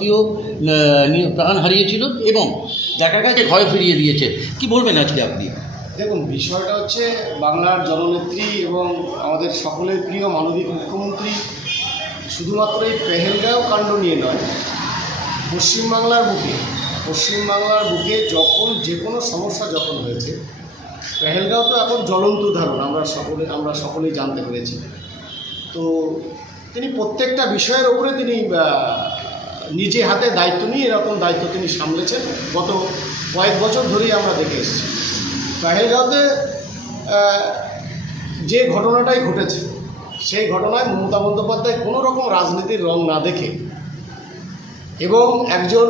ভারতীয় প্রাণ হারিয়েছিল এবং দেখা গেছে ঘরে ফিরিয়ে দিয়েছে। কি বলবেন আজকে আপনি? দেখুন, বিষয়টা হচ্ছে বাংলার জননেত্রী এবং আমাদের সকলের প্রিয় মানবিক মুখ্যমন্ত্রী শুধুমাত্র এই পেহেলগাঁও কাণ্ড নিয়ে নয়, পশ্চিমবাংলার বুকে পশ্চিমবাংলার বুকে যখন যে কোনো সমস্যা যখন হয়েছে, পেহেলগাঁও তো এখন জ্বলন্ত উদাহরণ, আমরা সকলে, আমরা সকলেই জানতে পেরেছি। তো তিনি প্রত্যেকটা বিষয়ের ওপরে তিনি নিজে হাতে দায়িত্ব নিয়ে এরকম দায়িত্ব তিনি সামলেছেন গত কয়েক বছর ধরেই আমরা দেখে এসেছি। পেহেলগাঁওতে যে ঘটনাটাই ঘটেছে, সেই ঘটনায় মমতা বন্দ্যোপাধ্যায় কোনো রকম রাজনীতির রং না দেখে এবং একজন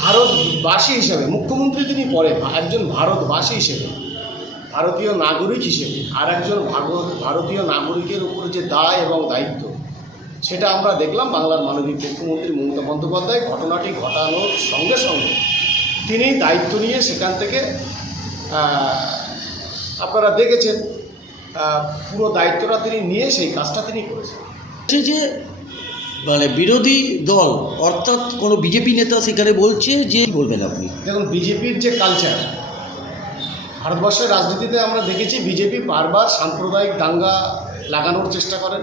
ভারতবাসী হিসেবে, মুখ্যমন্ত্রী তিনি পরে একজন ভারতবাসী হিসেবে, ভারতীয় নাগরিক হিসেবে, আর একজন ভারতীয় নাগরিকের উপর যে দায় এবং দায়িত্ব সেটা আমরা দেখলাম বাংলার মাননীয় মুখ্যমন্ত্রী মমতা বন্দ্যোপাধ্যায়। ঘটনাটি ঘটানোর সঙ্গে সঙ্গে তিনি দায়িত্ব নিয়ে সেখান থেকে আপনারা দেখেছেন পুরো দায়িত্বটা তিনি নিয়ে সেই কাজটা তিনি করেছেন। যে মানে বিরোধী দল অর্থাৎ কোনো বিজেপি নেতা সেখানে বলছে যে বলবেন আপনি? দেখুন বিজেপির যে কালচার ভারতবর্ষের রাজনীতিতে আমরা দেখেছি বিজেপি বারবার সাম্প্রদায়িক দাঙ্গা লাগানোর চেষ্টা করেন।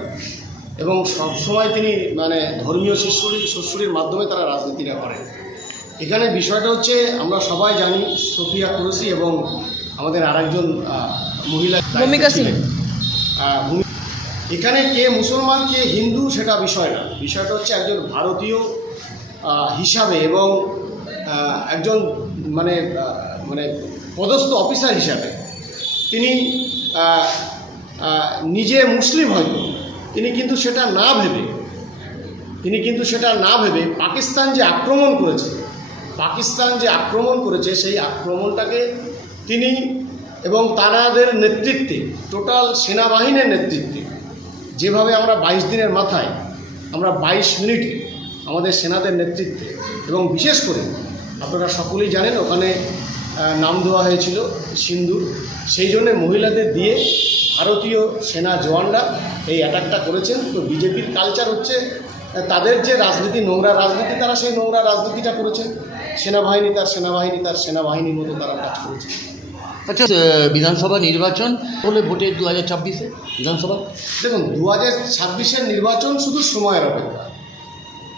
এবং সবসময় তিনি মানে ধর্মীয় শিশুরি শ্বশুরির মাধ্যমে তারা রাজনীতিটা করেন এখানে বিষয়টা হচ্ছে আমরা সবাই জানি সোফিয়া কুরসি এবং আমাদের আরেকজন আহ, মহিলা ভূমিকা সিং। এখানে কে মুসলমান কে হিন্দু সেটা বিষয় না। বিষয়টা হচ্ছে একজন ভারতীয় হিসাবে এবং একজন মানে মানে পদস্থ অফিসার হিসাবে। তিনি নিজে মুসলিম হয়তো। তিনি কিন্তু সেটা না ভেবে, তিনি কিন্তু সেটা না ভেবে পাকিস্তান যে আক্রমণ করেছে, পাকিস্তান যে আক্রমণ করেছে, সেই আক্রমণটাকে তিনি এবং তারাদের নেতৃত্বে, টোটাল সেনাবাহিনীর নেতৃত্বে, যেভাবে আমরা বাইশ দিনের মাথায়, আমরা বাইশ মিনিটে আমাদের সেনাদের নেতৃত্বে এবং বিশেষ করে আপনারা সকলেই জানেন ওখানে নাম দেওয়া হয়েছিল সিন্দুর সেই জন্যে মহিলাদের দিয়ে ভারতীয় সেনা জওয়ানরা এই অ্যাটাকটা করেছেন। তো বিজেপির কালচার হচ্ছে তাদের যে রাজনীতি নোংরা রাজনীতি তারা সেই নোংরা রাজনীতিটা করেছেন। সেনাবাহিনী তার সেনাবাহিনী তার সেনাবাহিনীর মতো তারা কাজ করেছে। আচ্ছা বিধানসভা নির্বাচন হলে ভোটে দু হাজার ছাব্বিশে বিধানসভা? দেখুন দু হাজার ছাব্বিশের নির্বাচন শুধু সময়ের অপেক্ষা।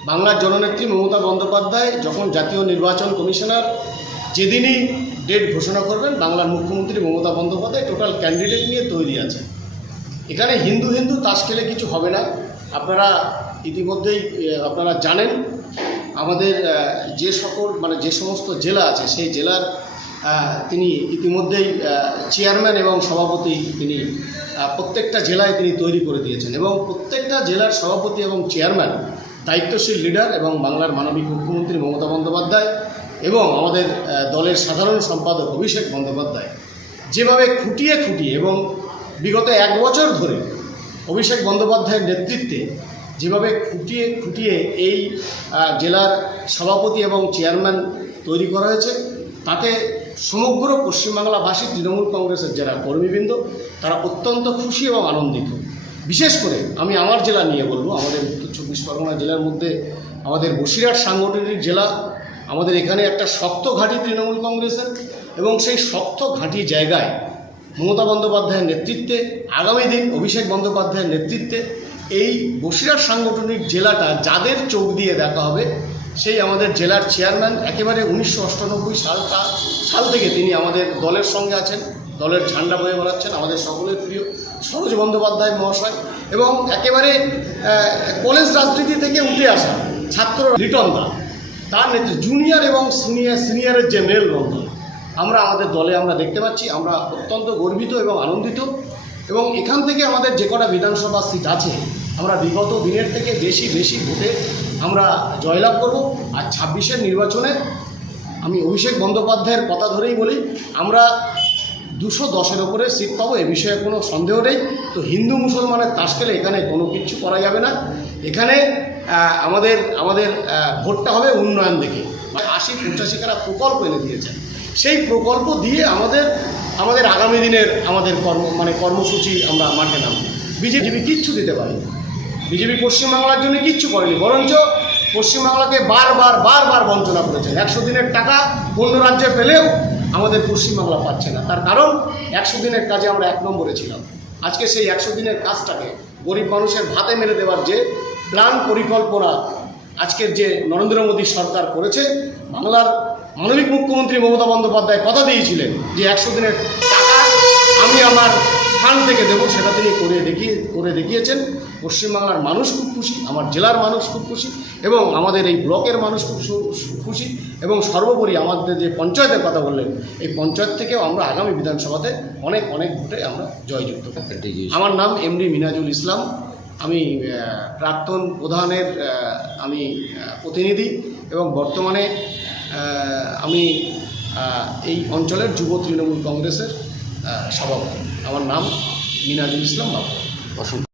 বাংলার জননেত্রী মমতা বন্দ্যোপাধ্যায় যখন জাতীয় নির্বাচন কমিশনার যেদিনই ডেট ঘোষণা করবেন, বাংলার মুখ্যমন্ত্রী মমতা বন্দ্যোপাধ্যায় টোটাল ক্যান্ডিডেট নিয়ে তৈরি আছে এখানে হিন্দু হিন্দু তাস খেলে কিছু হবে না। আপনারা ইতিমধ্যেই আপনারা জানেন, আমাদের যে সকল মানে যে সমস্ত জেলা আছে, সেই জেলার তিনি ইতিমধ্যেই চেয়ারম্যান এবং সভাপতি তিনি প্রত্যেকটা জেলায় তিনি তৈরি করে দিয়েছেন এবং প্রত্যেকটা জেলার সভাপতি এবং চেয়ারম্যান দায়িত্বশীল লিডার এবং বাংলার মানবিক মুখ্যমন্ত্রী মমতা বন্দ্যোপাধ্যায় এবং আমাদের দলের সাধারণ সম্পাদক অভিষেক বন্দ্যোপাধ্যায় যেভাবে খুঁটিয়ে খুঁটিয়ে এবং বিগত এক বছর ধরে অভিষেক বন্দ্যোপাধ্যায়ের নেতৃত্বে যেভাবে খুঁটিয়ে খুঁটিয়ে এই জেলার সভাপতি এবং চেয়ারম্যান তৈরি করা হয়েছে, তাতে সমগ্র পশ্চিমবাংলাভাষী তৃণমূল কংগ্রেসের যারা কর্মীবৃন্দ, তারা অত্যন্ত খুশি এবং আনন্দিত। বিশেষ করে আমি আমার জেলা নিয়ে বলব, আমাদের উত্তর চব্বিশ পরগনা জেলার মধ্যে আমাদের বসিরহাট সাংগঠনিক জেলা আমাদের এখানে একটা শক্ত ঘাঁটি তৃণমূল কংগ্রেসের এবং সেই শক্ত ঘাঁটি জায়গায় মমতা বন্দ্যোপাধ্যায়ের নেতৃত্বে, আগামী দিন অভিষেক বন্দ্যোপাধ্যায়ের নেতৃত্বে এই বসিরহাট সাংগঠনিক জেলাটা যাদের চোখ দিয়ে দেখা হবে, সেই আমাদের জেলার চেয়ারম্যান একেবারে উনিশশো অষ্টানব্বই সালটা সাল থেকে তিনি আমাদের দলের সঙ্গে আছেন, দলের ঝান্ডা বয়ে বেড়াচ্ছেন, আমাদের সকলের প্রিয় সরোজ বন্দ্যোপাধ্যায় মহাশয় এবং একেবারে কলেজ রাজনীতি থেকে উঠে আসা ছাত্র লিটন দা। তার নেতৃত্বে জুনিয়র এবং সিনিয়র সিনিয়রের যে মেলবন্ধন আমরা আমাদের দলে আমরা দেখতে পাচ্ছি, আমরা অত্যন্ত গর্বিত এবং আনন্দিত। এবং এখান থেকে আমাদের যে কটা বিধানসভা সিট আছে, আমরা বিগত দিনের থেকে বেশি বেশি ভোটে আমরা জয়লাভ করব। আর ছাব্বিশের নির্বাচনে আমি অভিষেক বন্দ্যোপাধ্যায়ের কথা ধরেই বলি, আমরা দুশো দশের ওপরে সিট পাবো, এ বিষয়ে কোনো সন্দেহ নেই। তো হিন্দু মুসলমানের তাস খেলে এখানে কোনো কিচ্ছু করা যাবে না। এখানে আমাদের আমাদের ভোটটা হবে উন্নয়ন দেখে আশি পঁচাশিকারা প্রকল্প এনে দিয়েছেন সেই প্রকল্প দিয়ে আমাদের আমাদের আগামী দিনের আমাদের কর্ম মানে কর্মসূচি আমরা মাঠে নামব। বিজেপি কিচ্ছু দিতে পারি বিজেপি পশ্চিমবাংলার জন্য কিচ্ছু করেনি। বরঞ্চ পশ্চিমবাংলাকে বারবার বারবার বঞ্চনা করেছেন একশো দিনের টাকা অন্য রাজ্যে পেলেও আমাদের পশ্চিমবাংলা পাচ্ছে না। তার কারণ, একশো দিনের কাজে আমরা এক নম্বরে ছিলাম। আজকে সেই একশো দিনের কাজটাকে গরিব মানুষের ভাতে মেরে দেওয়ার যে প্ল্যান পরিকল্পনা আজকের যে নরেন্দ্র মোদী সরকার করেছে বাংলার মানবিক মুখ্যমন্ত্রী মমতা বন্দ্যোপাধ্যায় কথা দিয়েছিলেন যে একশো দিনের টাকা আমি আমার ফান্ড থেকে দেবো সেটা তিনি করে দেখিয়ে করে দেখিয়েছেন। পশ্চিমবাংলার মানুষ খুব খুশি আমার জেলার মানুষ খুব খুশি এবং আমাদের এই ব্লকের মানুষ খুব খুশি এবং সর্বোপরি আমাদের যে পঞ্চায়েতের কথা বললেন এই পঞ্চায়েত থেকেও আমরা আগামী বিধানসভাতে অনেক অনেক ভোটে আমরা জয়যুক্ত করতে আমার নাম এমডি মিনাজুল ইসলাম। আমি প্রাক্তন প্রধানের আমি প্রতিনিধি এবং বর্তমানে আমি এই অঞ্চলের যুব তৃণমূল কংগ্রেসের সভাপতি। আমার নাম মিনাজুল ইসলাম বাবু। অসংখ্য